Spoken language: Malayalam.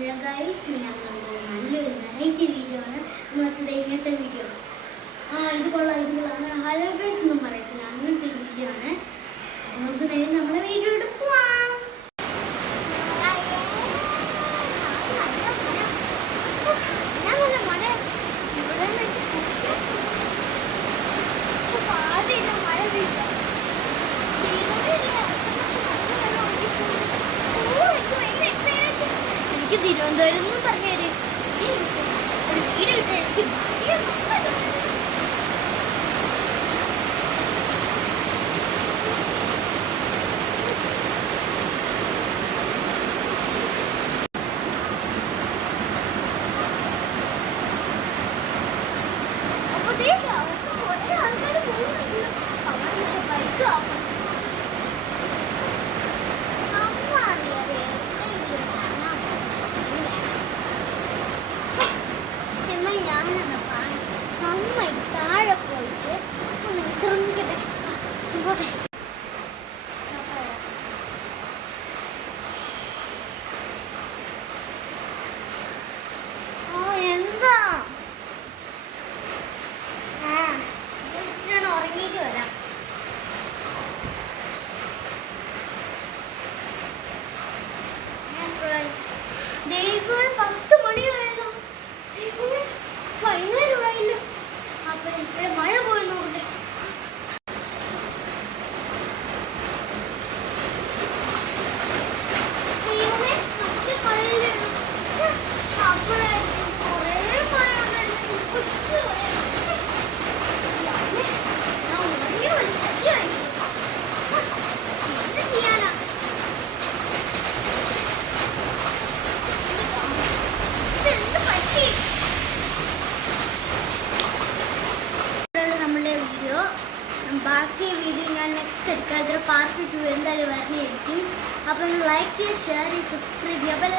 ഹലോ ഗൈസ്, ഞങ്ങൾ നല്ലൊരു വെറൈറ്റി വീഡിയോ ആണ് എന്ന് വെച്ചത് ഇങ്ങനത്തെ വീഡിയോ. ഇത് കൊള്ളാം അങ്ങനെ ഹലോ ഗൈസ് ഒന്നും പറയത്തില്ല, അങ്ങനത്തെ ഒരു വീഡിയോ ആണ്. നമുക്ക് നേരെ നമ്മളെ വീഡിയോ എടുക്കുവാം. എനിക്ക് തിരുവനന്തപുരം എന്ന് പറഞ്ഞൊരു വീട് കിട്ടാൻ എനിക്ക് താഴെ പോയിട്ട് ഒന്ന് വിശ്രമിക്കട്ടെ. എന്താ ഉറങ്ങിയിട്ട് വരാം. ദൈവം 10 മണിയായല്ലോ, വൈകുന്നേരമായില്ലോ. അപ്പൊ ഇവിടെ മഴ പോയി നോക്കട്ടെ. ബാക്കി വീഡിയോ ഞാൻ നെക്സ്റ്റ് എടുക്കാം. ഇതിൽ പാർട്ട് 2 എന്തായാലും വരുന്നതായിരിക്കും. അപ്പം ലൈക്ക് ചെയ്യുക, ഷെയർ ചെയ്യുക, സബ്സ്ക്രൈബ് ചെയ്യുക. അപ്പോൾ